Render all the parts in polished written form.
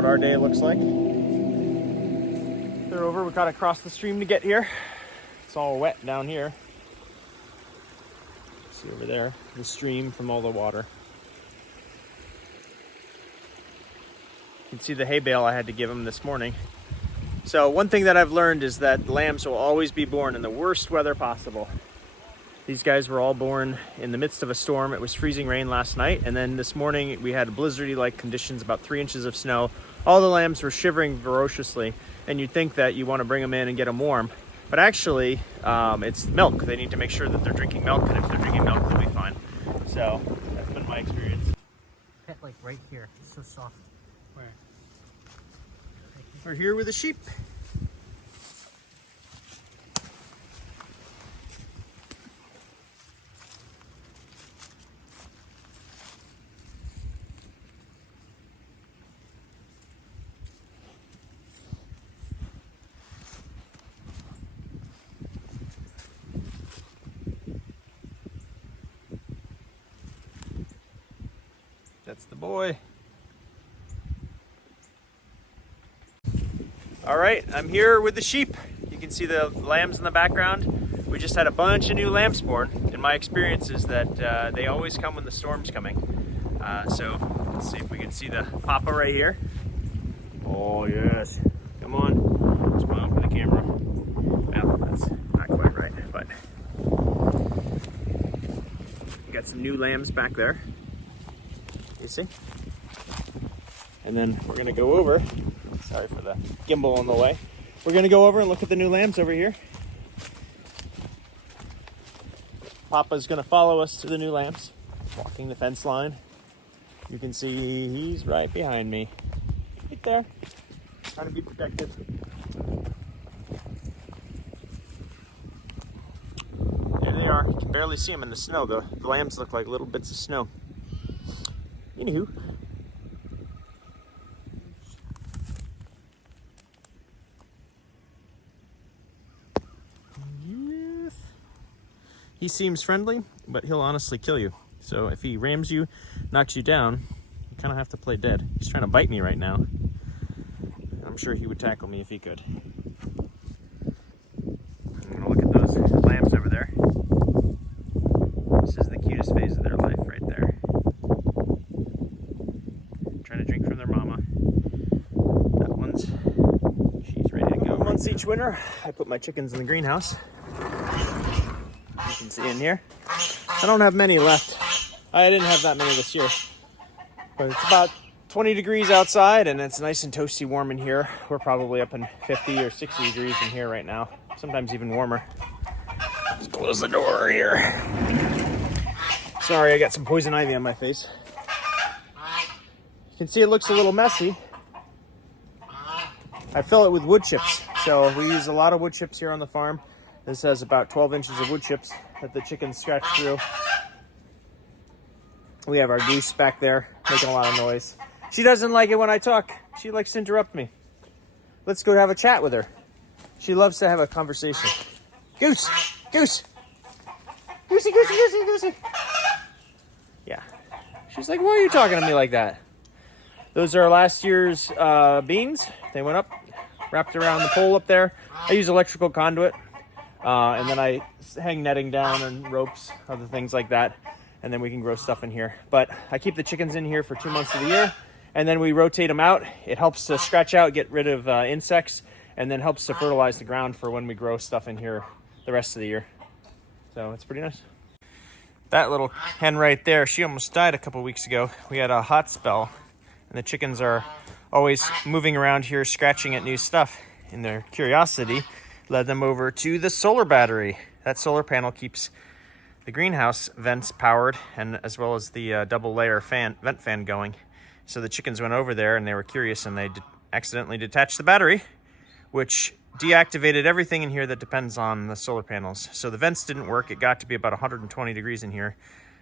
what our day looks like. They're over. We gotta cross the stream to get here. It's all wet down here. See over there, the stream from all the water. You can see the hay bale I had to give them this morning. So one thing that I've learned is that lambs will always be born in the worst weather possible. These guys were all born in the midst of a storm. It was freezing rain last night, and then this morning we had blizzardy-like conditions, about 3 inches of snow. All the lambs were shivering ferociously, and you'd think that you want to bring them in and get them warm. But actually, it's milk. They need to make sure that they're drinking milk, and if they're drinking milk, they'll be fine. So that's been my experience. Pet like right here. It's so soft. Where? We're here with the sheep. That's the boy. All right, I'm here with the sheep. You can see the lambs in the background. We just had a bunch of new lambs born, and my experience is that they always come when the storm's coming. So let's see if we can see the papa right here. Oh yes, come on, smile for the camera. Well, that's not quite right, but we got some new lambs back there. You see? And then we're gonna go over. Sorry for the gimbal in the way. We're gonna go over and look at the new lambs over here. Papa's gonna follow us to the new lambs, walking the fence line. You can see he's right behind me. Right there, trying to be protected. There they are. You can barely see them in the snow. The lambs look like little bits of snow. Anywho. Yes. He seems friendly, but he'll honestly kill you. So if he rams you, knocks you down, you kind of have to play dead. He's trying to bite me right now. I'm sure he would tackle me if he could. I'm gonna look at those lambs over there. This is the cutest phase of their life right there. Trying to drink from their mama. That one's, she's ready to go. Once each winter, I put my chickens in the greenhouse. You can see in here. I don't have many left. I didn't have that many this year. But it's about 20 degrees outside, and it's nice and toasty warm in here. We're probably up in 50 or 60 degrees in here right now. Sometimes even warmer. Just close the door here. Sorry, I got some poison ivy on my face. You can see it looks a little messy. I fill it with wood chips. So we use a lot of wood chips here on the farm. This has about 12 inches of wood chips that the chickens scratch through. We have our goose back there making a lot of noise. She doesn't like it when I talk. She likes to interrupt me. Let's go have a chat with her. She loves to have a conversation. Goose! Goose! Goosey, goosey, goosey, goosey! Yeah. She's like, why are you talking to me like that? Those are last year's beans. They went up, wrapped around the pole up there. I use electrical conduit. And then I hang netting down and ropes, other things like that. And then we can grow stuff in here. But I keep the chickens in here for 2 months of the year. And then we rotate them out. It helps to scratch out, get rid of insects, and then helps to fertilize the ground for when we grow stuff in here the rest of the year. So it's pretty nice. That little hen right there, she almost died a couple weeks ago. We had a hot spell, and the chickens are always moving around here, scratching at new stuff. And their curiosity led them over to the solar battery. That solar panel keeps the greenhouse vents powered, and as well as the double layer vent fan going. So the chickens went over there and they were curious, and they accidentally detached the battery, which deactivated everything in here that depends on the solar panels. So the vents didn't work. It got to be about 120 degrees in here,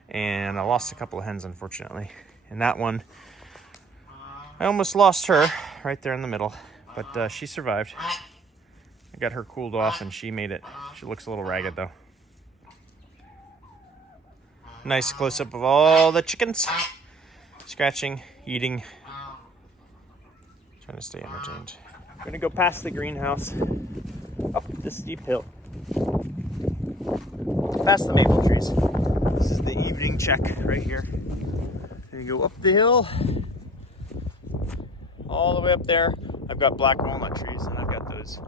and I lost a couple of hens, unfortunately. And that one, I almost lost her right there in the middle, but she survived. I got her cooled off and she made it. She looks a little ragged though. Nice close-up of all the chickens. Scratching, eating. Trying to stay entertained. I'm gonna go past the greenhouse, up the steep hill, past the maple trees. This is the evening check right here. Then you go up the hill, all the way up there. I've got black walnut trees and I've got those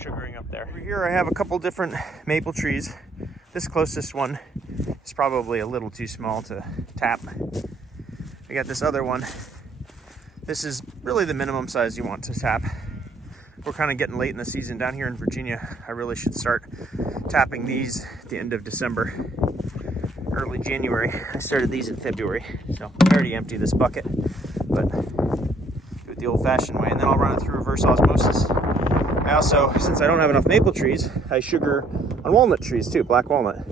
sugaring up there. Over here I have a couple different maple trees. This closest one is probably a little too small to tap. I got this other one. This is really the minimum size you want to tap. We're kind of getting late in the season down here in Virginia. I really should start tapping these at the end of December, early January. I started these in February, so I already emptied this bucket, but do it the old-fashioned way, and then I'll run it through reverse osmosis. I also, since I don't have enough maple trees, I sugar on walnut trees too, black walnut.